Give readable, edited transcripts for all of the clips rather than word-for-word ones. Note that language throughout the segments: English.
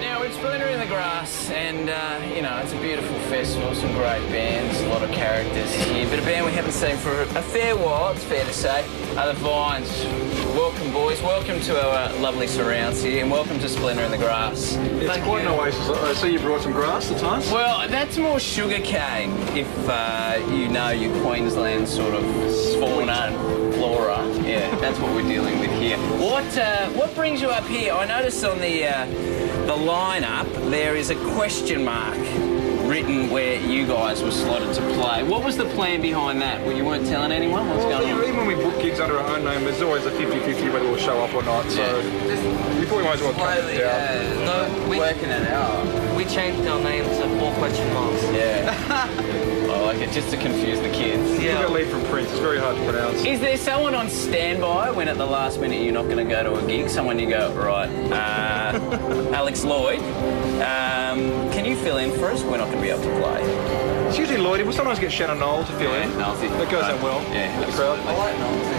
Now, it's Splendour in the Grass, and, you know, it's a beautiful festival, some great bands, a lot of characters here, but a band we haven't seen for a fair while, it's fair to say, are the Vines. Welcome, boys. Welcome to our lovely surrounds here, and welcome to Splendour in the Grass. It's quite an oasis. I see you brought some grass at times. Well, that's more sugarcane, if you know your Queensland sort of fauna and flora. Yeah, that's what we're dealing with here. What brings you up here? I noticed on the lineup there is a question mark written where you guys were slotted to play. What was the plan behind that? Well, you weren't telling anyone what's going on? Even when we book gigs under our own name, there's always a 50-50 whether we'll show up or not. So we thought we might as well cut it down. No, we're working it out. We changed our name to 4 question marks. Yeah. I like it, just to confuse the kids. Yeah. Took a lead from Prince. It's very hard to pronounce. Is there someone on standby when at the last minute you're not going to go to a gig? Someone you go, right, Alex Lloyd, can you fill in for us? We're not going to be able to play. It's usually Lloyd. We'll sometimes get Shannon Knoll to fill in. Nosey. That goes down well. Yeah, with the crowd. I like Nosey.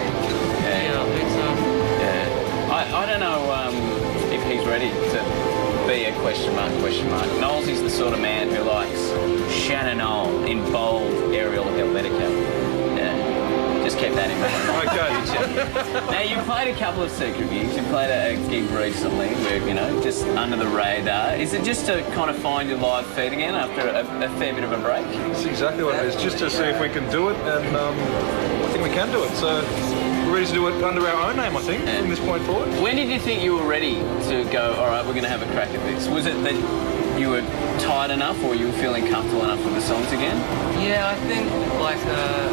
Yeah, I think so. Yeah. I don't know if he's ready to be a question mark. Knowles the sort of man who likes Shannon Knoll in bold Ariel Helvetica. Yeah. Just keep that in mind. Okay. Now, you played a couple of secret gigs. You played a gig recently where, you know, just under the radar. Is it just to kind of find your live feet again after a fair bit of a break? That's exactly what it is. Just to see if we can do it, and I think we can do it. So we're ready to do it under our own name, I think, from this point forward. When did you think you were ready to go, all right, we're going to have a crack at this? Was it that you were tired enough or you were feeling comfortable enough with the songs again? Yeah, I think like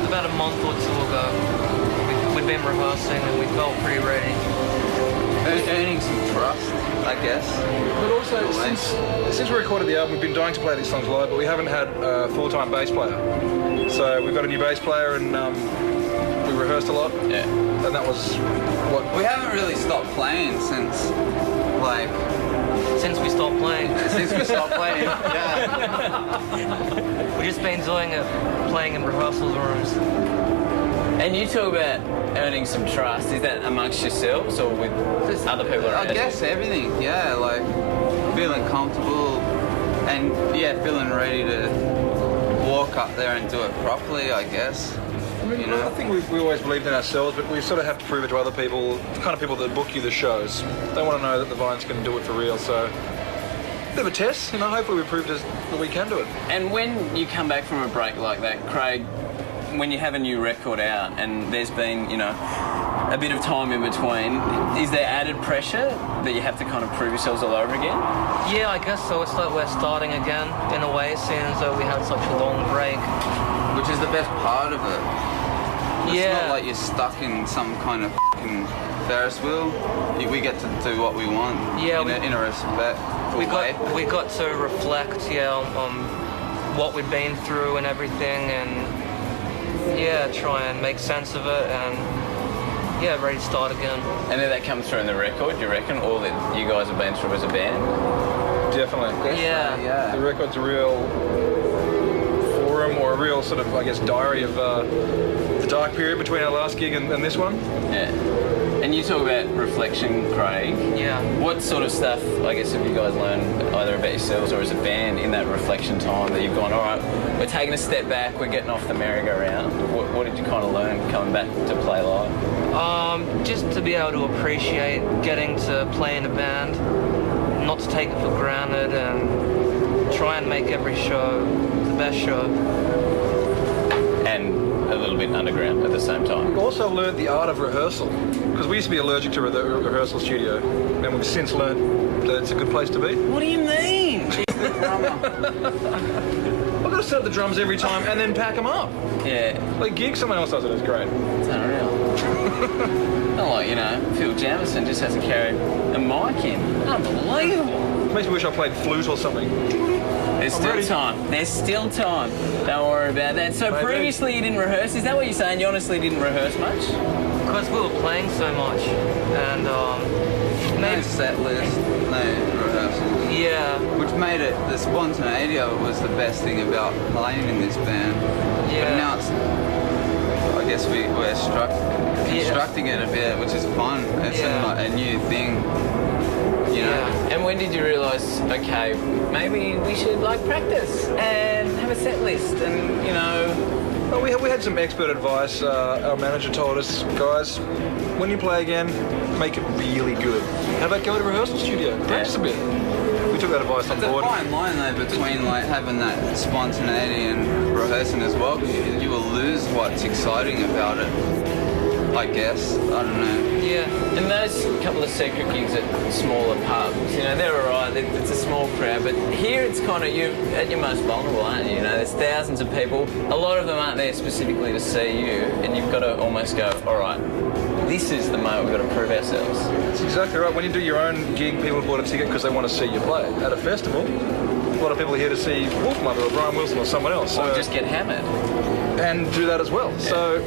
about a month or two ago, we'd been rehearsing and we felt pretty ready. Earning some trust, I guess. But also, since we recorded the album, we've been dying to play these songs live, but we haven't had a full-time bass player. So we've got a new bass player, and we rehearsed a lot. Yeah. And that was what... We haven't really stopped playing since, like... Since we stopped playing. Since we stopped playing, yeah. We've just been doing it, playing in rehearsal rooms. And you talk about earning some trust. Is that amongst yourselves or with other people around? I guess everything, yeah, like feeling comfortable and, yeah, feeling ready to walk up there and do it properly, I guess. I mean, you know? I think we always believed in ourselves, but we sort of have to prove it to other people, the kind of people that book you the shows. They want to know that the Vines can do it for real, so a bit of a test, you know, hopefully we proved that we can do it. And when you come back from a break like that, Craig, when you have a new record out and there's been, you know, a bit of time in between, is there added pressure that you have to kind of prove yourselves all over again? Yeah, I guess so. It's like we're starting again, in a way, seeing as though we had such a long break. Which is the best part of it. It's Yeah. not like you're stuck in some kind of f***ing Ferris wheel. We get to do what we want, Yeah, in a respectful way. We got to reflect, yeah, on what we've been through and everything, and yeah, try and make sense of it, and yeah, ready to start again. And then that comes through in the record, you reckon, all that you guys have been through as a band? Definitely. Yeah. The record's a real forum, or a real sort of, I guess, diary of the dark period between our last gig and this one. Yeah. And you talk about reflection, Craig. Yeah. What sort of stuff, I guess, have you guys learned either about yourselves or as a band in that reflection time that you've gone, all right, we're taking a step back, we're getting off the merry-go-round? What did you kind of learn coming back to play live? Just to be able to appreciate getting to play in a band, not to take it for granted, and try and make every show the best show. And a little bit underground at the same time. We also learned the art of rehearsal, because we used to be allergic to the rehearsal studio, and we've since learned that it's a good place to be. What do you mean? I've got to set up the drums every time and then pack them up. Yeah. Like gigs, someone else does it, it's great. It's unreal. Not like, you know, Phil Jamison just has to carry a mic in. Unbelievable. Makes me wish I played flute or something. There's still time. There's still time. Don't worry about that. So Maybe. previously you didn't rehearse. Is that what you're saying? You honestly didn't rehearse much? Because we were playing so much, and No set list, no rehearsals. yeah. Which made it, the spontaneity of it was the best thing about playing in this band. Yeah. But now it's, I guess we're constructing it a bit, which is fun. It's Yeah. a new thing, you know, Yeah. And when did you realise, okay, maybe we should like practice and have a set list and, you know... Well, we had some expert advice. Our manager told us, guys, when you play again, make it really good. How about go to a rehearsal studio? Practice a bit. We took that advice on It's a board. fine line though between like having that spontaneity and rehearsing as well. 'Cause you will lose what's exciting about it. I guess. I don't know. Yeah. And those couple of secret gigs at smaller pubs, you know, they're alright, it's a small crowd, but here it's kind of, you're at your most vulnerable, aren't you? You know, there's thousands of people, a lot of them aren't there specifically to see you, and you've got to almost go, alright, this is the moment we've got to prove ourselves. That's exactly right. When you do your own gig, people bought a ticket because they want to see you play. At a festival, a lot of people are here to see Wolfmother or Brian Wilson or someone else. Or So, just get hammered. and do that as well. So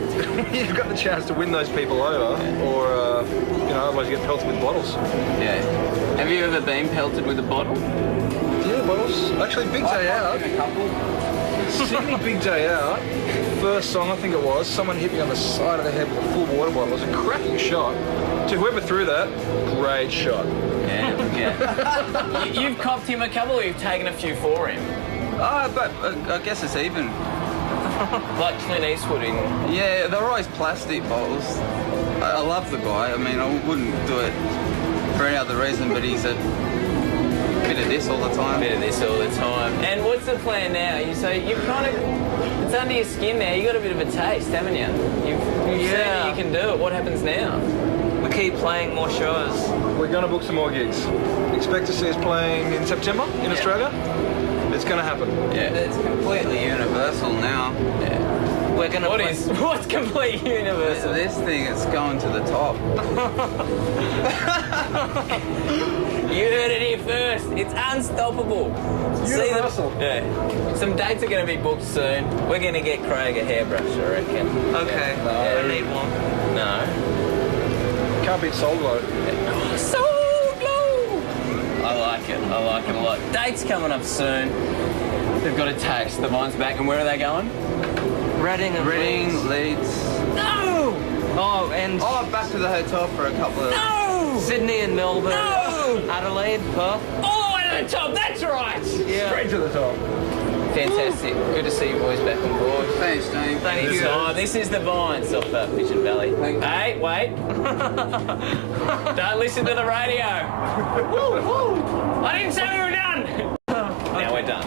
you've got the chance to win those people over, or you know, otherwise you get pelted with bottles. Yeah. Have you ever been pelted with a bottle? Yeah, bottles. Actually, big day out. A couple. Sydney, big day out. First song, I think it was. Someone hit me on the side of the head with a full water bottle. It was a cracking shot. To whoever threw that, great shot. Yeah, yeah. You've copped him a couple, or you've taken a few for him? But I guess it's even. Like Clint Eastwood in... Yeah, they're always plastic bottles. I love the guy. I mean, I wouldn't do it for any other reason, but he's a bit of this all the time. Bit of this all the time. And what's the plan now? You say you've kind of... It's under your skin now. You got a bit of a taste, haven't you? You've seen that you can do it. What happens now? We keep playing more shows. We're going to book some more gigs. Expect to see us playing in September in Australia. It's going to happen. Yeah. It's completely universal now. Yeah. We're gonna play. What's complete universal? This thing is going to the top. You heard it here first. It's unstoppable. Universal. Yeah. Some dates are going to be booked soon. We're going to get Craig a hairbrush, I reckon. Okay. Yeah. I need one. No. Can't beat Soul Glow. So glow. I like it. I like it a lot. Dates coming up soon. They've got a taste. The Vine's back, and where are they going? Reading and Reading, Leeds. Leeds. No. Oh, and Back to the hotel for a couple of... No. Sydney and Melbourne. No. Adelaide, Perth. All the way to the top. That's right. Yeah. Straight to the top. Fantastic. Good to see you boys back on board. Thanks, James. Thank you. This is the Vines off Pigeon Valley. Thank you. Hey, wait. Don't listen to the radio. I didn't say we were done. Now we're done.